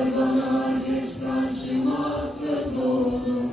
Yar bana geç karşıma söz oldu.